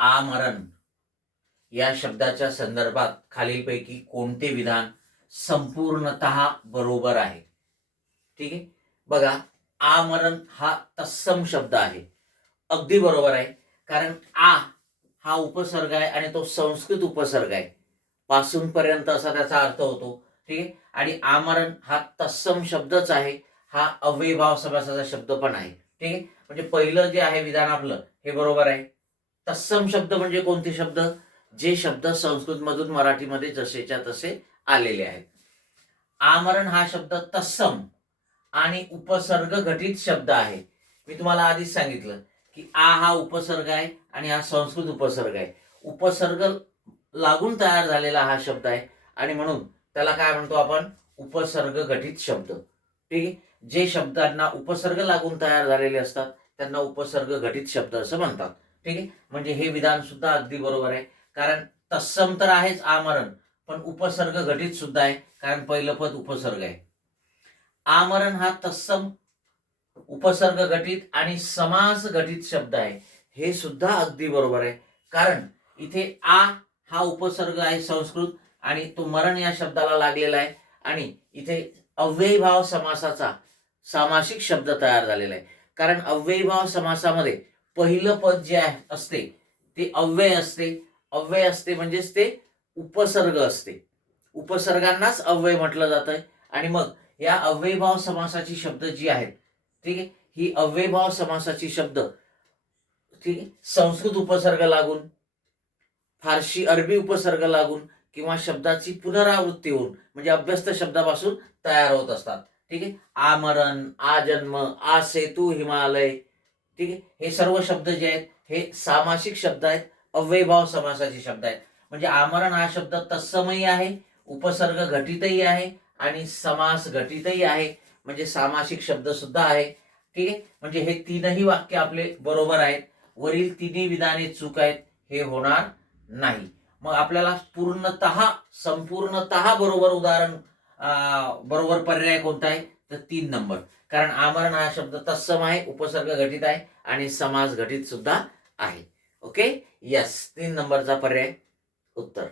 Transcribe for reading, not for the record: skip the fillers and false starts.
आमरण या शब्दाच्या संदर्भात खालीलपैकी कोणते विधान संपूर्णतः बरोबर आहे? ठीक आहे, बघा, आमरण हा तत्सम शब्द आहे. अगदी बरोबर आहे, कारण आ हा उपसर्ग आहे आणि तो संस्कृत उपसर्ग आहे. पासून पर्यंत असा त्याचा अर्थ होतो. ठीक आहे, आणि आमरण हा तत्सम शब्दच आहे. हा अव्ययभाव समासाचा शब्द पण आहे. ठीक आहे, म्हणजे पहिलं जे आहे विधान आपलं हे बरोबर आहे. तत्सम शब्द म्हणजे कोणते शब्द? जे शब्द संस्कृत मधून मराठीमध्ये जसेच्या तसे आलेले आहेत. आमरण हा शब्द तत्सम आणि उपसर्ग घटित शब्द आहे. मी तुम्हाला आधीच सांगितलं की आ हा उपसर्ग आहे आणि हा संस्कृत उपसर्ग आहे. उपसर्ग लागून तयार झालेला हा शब्द आहे आणि म्हणून त्याला काय म्हणतो आपण? उपसर्ग घटित शब्द. ठीक आहे, जे शब्दांना उपसर्ग लागून तयार झालेले असतात त्यांना उपसर्ग घटित शब्द असं म्हणतात. ठीक आहे, म्हणजे हे विधान सुद्धा अगदी बरोबर आहे, कारण तत्सम तर आहेच आमरण, पण उपसर्ग घटित सुद्धा आहे, कारण पहिलं पद उपसर्ग आहे. आमरण हा तत्सम, उपसर्ग घटित आणि समास घटित शब्द आहे. हे सुद्धा अगदी बरोबर आहे, कारण इथे आ हा उपसर्ग आहे संस्कृत आणि तो मरण या शब्दाला लागलेला आहे आणि इथे अव्ययभाव समासाचा सामासिक शब्द तयार झालेला आहे. कारण अव्ययभाव समासामध्ये पहिलं पद जे असते ते अव्यय असते. अव्यय असते म्हणजेच ते उपसर्ग असते. उपसर्गांनाच अव्यय म्हटलं जातं आणि मग या अव्ययभाव समासाची शब्द जी आहेत, ठीक आहे, ही अव्ययभाव समासाची शब्द, ठीक आहे, संस्कृत उपसर्ग लागून, फारशी अरबी उपसर्ग लागून किंवा शब्दाची पुनरावृत्ती होऊन म्हणजे अभ्यस्त शब्दापासून तयार होत असतात. ठीक आहे, आमरण, आजन्म, आ सेतू हिमालय, ठीक आहे, हे सर्व शब्द जे आहेत हे सामासिक शब्द आहेत, अव्ययभाव समासाचे शब्द आहेत. म्हणजे आमरण हा शब्द तत्समही आहे, उपसर्ग घटितही आहे आणि समास घटितही आहे, म्हणजे सामासिक शब्द सुद्धा आहे. ठीक आहे, म्हणजे हे तीनही वाक्य आपले बरोबर आहेत. वरील तिन्ही विधाने चूक आहेत हे होणार नाही. मग आपल्याला संपूर्णतः बरोबर उदाहरण, बरोबर पर्याय कोणता आहे? तर 3 नंबर. कारण आमरण हा शब्द तत्सम आहे, उपसर्ग घटित आहे आणि समास घटित सुद्धा आहे. ओके, यस, 3 नंबरचा पर्याय उत्तर.